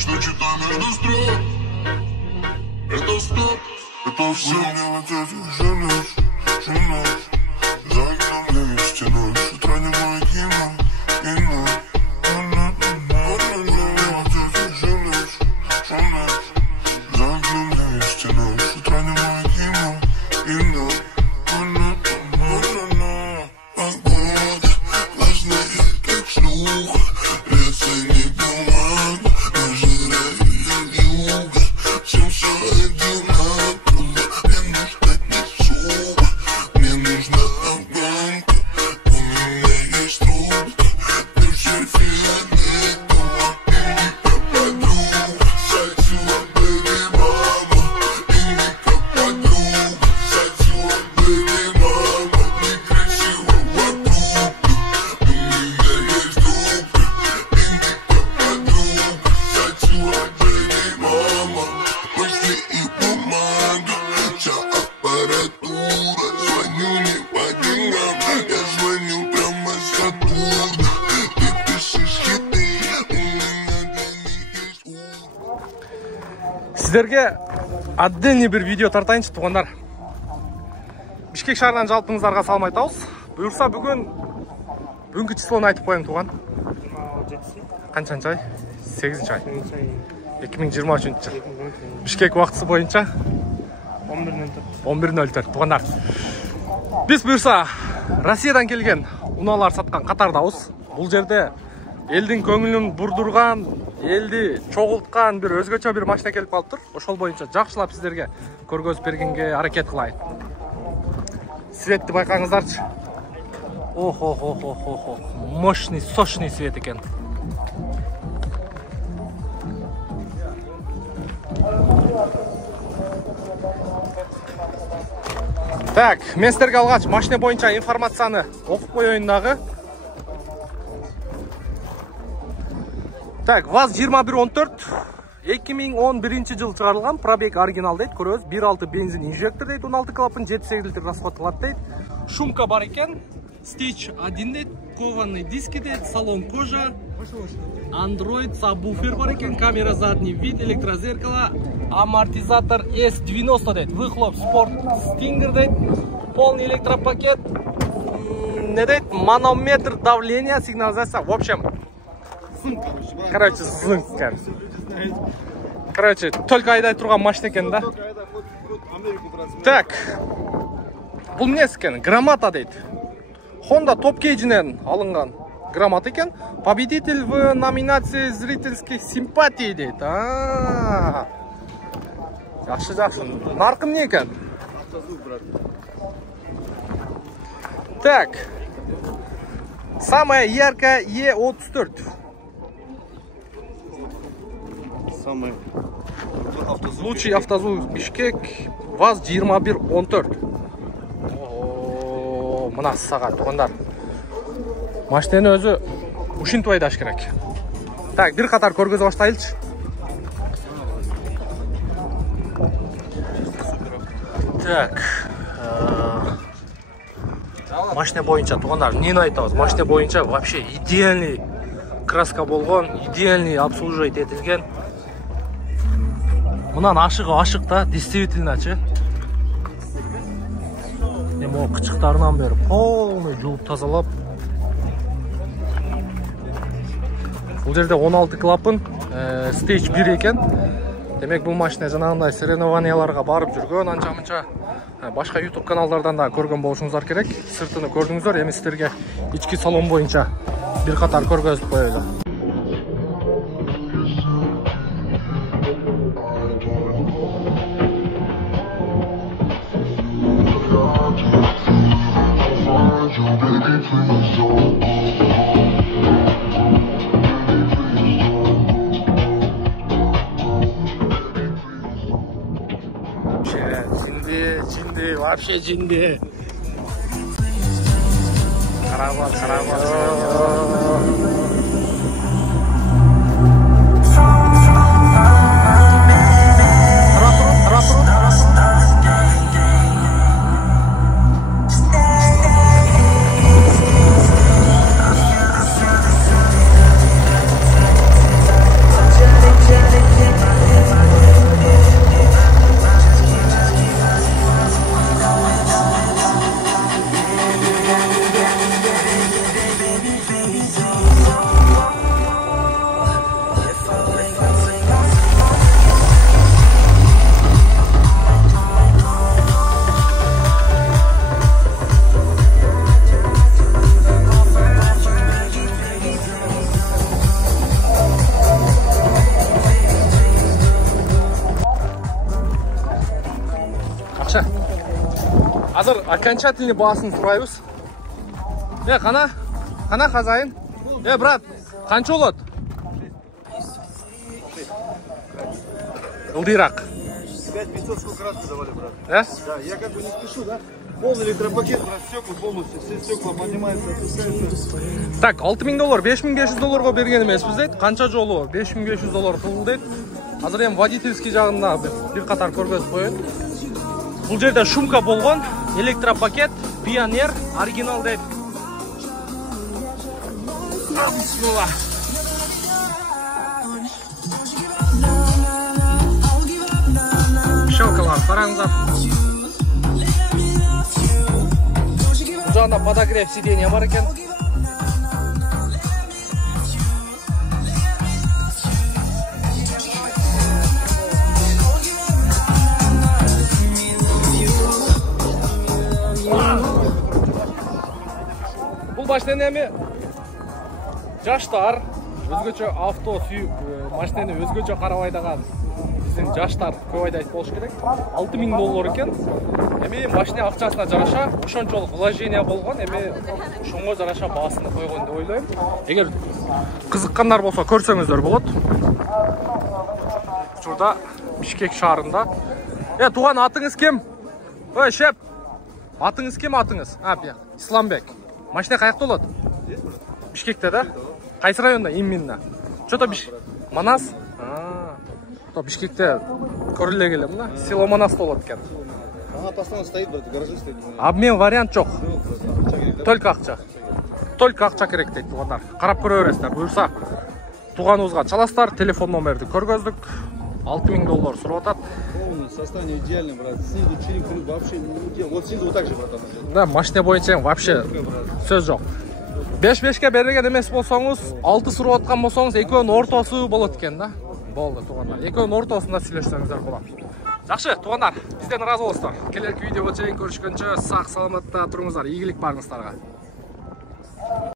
что читай между строк. Это стоп, это все. Жалеешь. За окном дымишь, тянуть. С утра не мое кино. За окном дымишь, тянуть. С утра не мое кино. Погода влажная, как шлюха. Леса не туман, нажирает юга. Всем все одинаково. Мне нужно не шуба, мне нужна афганка. У меня есть трубка, ты все фиолетово. Индика подруга, сатила бэби мама. Индика подруга, сатила бэби мама. Некрасиво вокруг, у меня есть трубка. Индика подруга, сатила бэби мама. Мысли и бумага, вся аппаратура. Звоню не по деньгам, я звоню прямо с Сатурна. Ты пишешь хиты, у меня для них есть Сіздерге отдельный бір видео тартайыншы туғандар. Бишкек шаарынан жалпыңыздарға салам айтабыз. Буюрса бүгүнкү числону айтып коеюң туган. 27 Канчанчы ай? 8 ай. 2023 жыл. 2023 Бишкек убактысы боюнча 11:04 тугандар. Биз буюрса Россиядан келген унаалар саткан катардабыз. Бул жерде элдин көңүлүн бурдурган, элди чогулткан бир өзгөчө бир машина келип калыптыр. Ошол боюнча жакшылап сиздерге көргөзүп бергенге аракет кылайын. Светти байкаңыздарчы. Охо. Мощный, сочный свет экен. Так, мен сіздерге алгач машина боюнча информацияны окуп коеюн дагы. Так, ВАЗ-2114 2011 жыл чыгарылган, пробег оригинал дейт, көрөбүз. 1.6 бензин инжектор дейт, 16 клапан, 7-8 литр расход кылат дейт. Шумка бар экен. Stage 1 дейт, кованый диски дейт, салон кожа. Android, сабвуфер бар экен, камера задний вид, электрозеркало, амортизатор S90 дейт, выхлоп спорт Stinger дейт, полный электропакет, не дейт, манометр давления, сигнализация, в общем, короче, только айдай турган машина экен да. Так, бул эмнеси экен? Грамота дейт. Honda Top Cage'нен алынган грамота экен. Победитель в номинации зрительских симпатий дейт. Жакшы. Наркы эмне экен? Так. Самая яркая E34. Самый Лучший автозвук Бишкек ВАЗ-2114. Мына сагат тугандар. Машинаны өзү ушинтип айдаш керек. Так, бир катар көргөзө баштайлычы. Так. Машина боюнча тугандар, эмнени айтабыз? Машина боюнча вообще идеальный краска болгон, идеальный обслуживать этилген. Мындан ашыгы ашык да, действительночы. Эми кычыктарынан бери полный жууп тазалап. Бул жерде 16 клапан, Stage 1 экен. Демек бул машина жанагындай соревнованияларга барып жүргөн, анча-мынча башка YouTube каналдардан да көргөн болушуңуздар керек. Сыртыны көрдүңүздөр, эми сиздерге ички салон боюнча бир катар көргөзүп коелу. Вообще джинди. Караван. окончательный баасын сурайбыз. Қана хозяин? Брат, қанша болады? Ылдырақ. 5500 сколько раз давали, брат? Да? Да, я как бы не спешу, да? Полный электропакет, брат, стекла полностью, все стекла поднимаются, опускаются. Так, $6000, $5500 берген емеспіз дейді. Қанша жолу? $5500 қылды дейді. Қазір ем водительский жағында бір қатар көргөзіп қойын. Бұл жерде шумка болған, электропакет, Pioneer, оригинал дейді. Бисмилла. Шелкалар, қараңыздар. Бұл жағында подогрев сиденья бар екен. Бұл машинені әме жаштар, өзгөчө авто сүйіп, машинені өзгөчө қарап айдаған біздің жаштар көп айдайды болуш керек. $6000 екен. Эми машина акчасына жараша, ошончолук вложение болгон, эми ошонго жараша баасын койгон деп ойлойм. Эгер кызыккандар болсо көрсөңүздөр болот. Учурда Бишкек шаарында. Туган, атыңыз кем? Ой, шеп. Атыңыз кем, атыңыз? Исламбек. Машина каякта болот? Бишкекте да? Кайсы районда именно? Что-то Манас? Бишкекте көрүлө келем да. Село Манас болот экен. Она постоянно стоит, брат, в гараже стоит. Обмен вариант жок. Только акча. Только акча керек дейт тугандар. Карап көрө бересиздер. Буюрса туганыбызга чаласыздар, телефон номерди көргөздүк. $6000 сурап атат. Полное состояние идеально, брат. Снизу чирик вообще не делал. Вот снизу вот так же, братан. Да, машина боюнча вообще сөз жок. 5-5ке берген эмес болсоңуз, 6 сурап аткан болсоңуз, экөөнүн ортосу болот экен да. Болду тугандар. Экөөнүн ортосунда сүйлөшсөңүздөр болот. Жакшы, тугандар, бизден ыраазы болуңуздар. Келерки видеого чейин көрүшкөнчө сак саламатта туруңуздар. Ийгилик барыңыздарга.